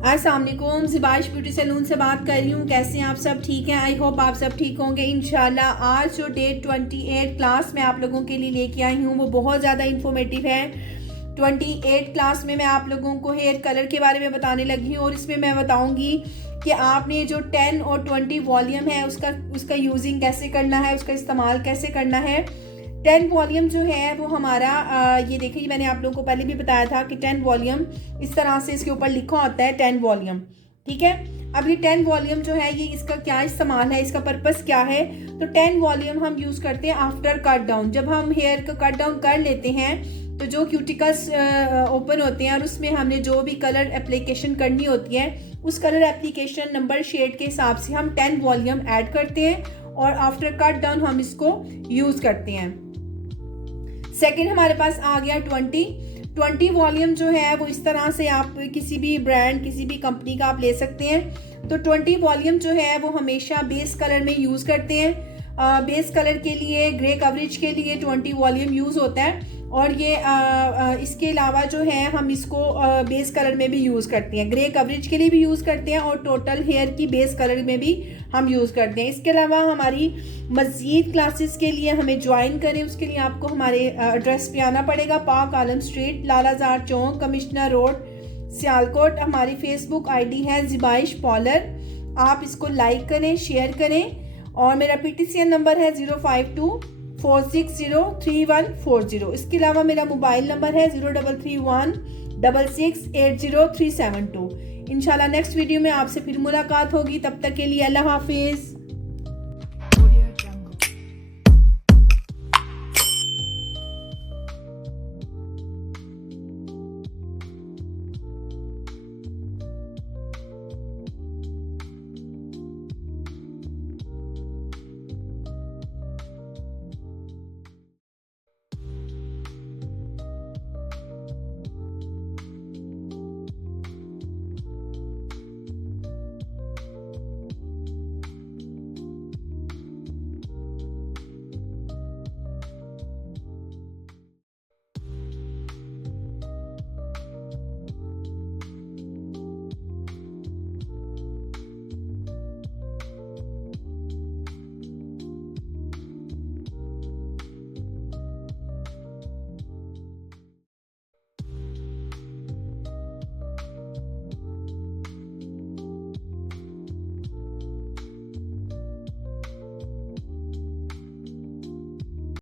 अस्सलाम वालेकुम, ज़िबाइश beauty salon से बात कर रही हूँ। कैसे हैं आप सब? ठीक हैं? आई होप आप सब ठीक होंगे इंशाल्लाह। आज जो डेट 28 क्लास में आप लोगों के लिए लेके आई हूँ वो बहुत ज़्यादा इन्फॉर्मेटिव है। 28 क्लास में मैं आप लोगों को हेयर कलर के बारे में बताने लगी हूँ और इसमें मैं बताऊँगी कि आपने जो 10 और 20 वॉल्यूम है उसका यूजिंग कैसे करना है, उसका इस्तेमाल कैसे करना है। 10 वॉल्यूम जो है वो हमारा ये देखिए, मैंने आप लोगों को पहले भी बताया था कि 10 वॉल्यूम इस तरह से इसके ऊपर लिखा होता है 10 वॉल्यूम। ठीक है, अब ये 10 वॉल्यूम जो है ये इसका क्या इस्तेमाल है, इसका पर्पस क्या है। तो 10 वॉल्यूम हम यूज़ करते हैं आफ्टर कट डाउन। जब हम हेयर का कट डाउन कर लेते हैं तो जो क्यूटिकल्स ओपन होते हैं और उसमें हमने जो भी कलर एप्लीकेशन करनी होती है उस कलर एप्लीकेशन नंबर शेड के हिसाब से हम 10 वॉल्यूम ऐड करते हैं और आफ्टर कट डाउन हम इसको यूज़ करते हैं। सेकेंड हमारे पास आ गया 20 वॉल्यूम जो है वो इस तरह से आप किसी भी ब्रांड किसी भी कंपनी का आप ले सकते हैं। तो 20 वॉल्यूम जो है वो हमेशा बेस कलर में यूज़ करते हैं। बेस कलर के लिए ग्रे कवरेज के लिए 20 वॉल्यूम यूज़ होता है और ये इसके अलावा जो है हम इसको बेस कलर में भी यूज़ करते हैं, ग्रे कवरेज के लिए भी यूज़ करते हैं और टोटल हेयर की बेस कलर में भी हम यूज़ करते हैं। इसके अलावा हमारी मज़ीद क्लासेस के लिए हमें ज्वाइन करें, उसके लिए आपको हमारे एड्रेस पे आना पड़ेगा। पाक आलम स्ट्रीट, लालाजार चौक, कमिश्नर रोड, सियालकोट। हमारी फेसबुक आईडी है ज़िबाइश पॉलर। आप इसको लाइक करें, शेयर करें और मेरा PTCN नंबर है 05246031140। इसके अलावा मेरा मोबाइल नंबर है 0331668037 इंशाल्लाह नेक्स्ट वीडियो में आपसे फिर मुलाकात होगी। तब तक के लिए अल्लाह हाफिज़।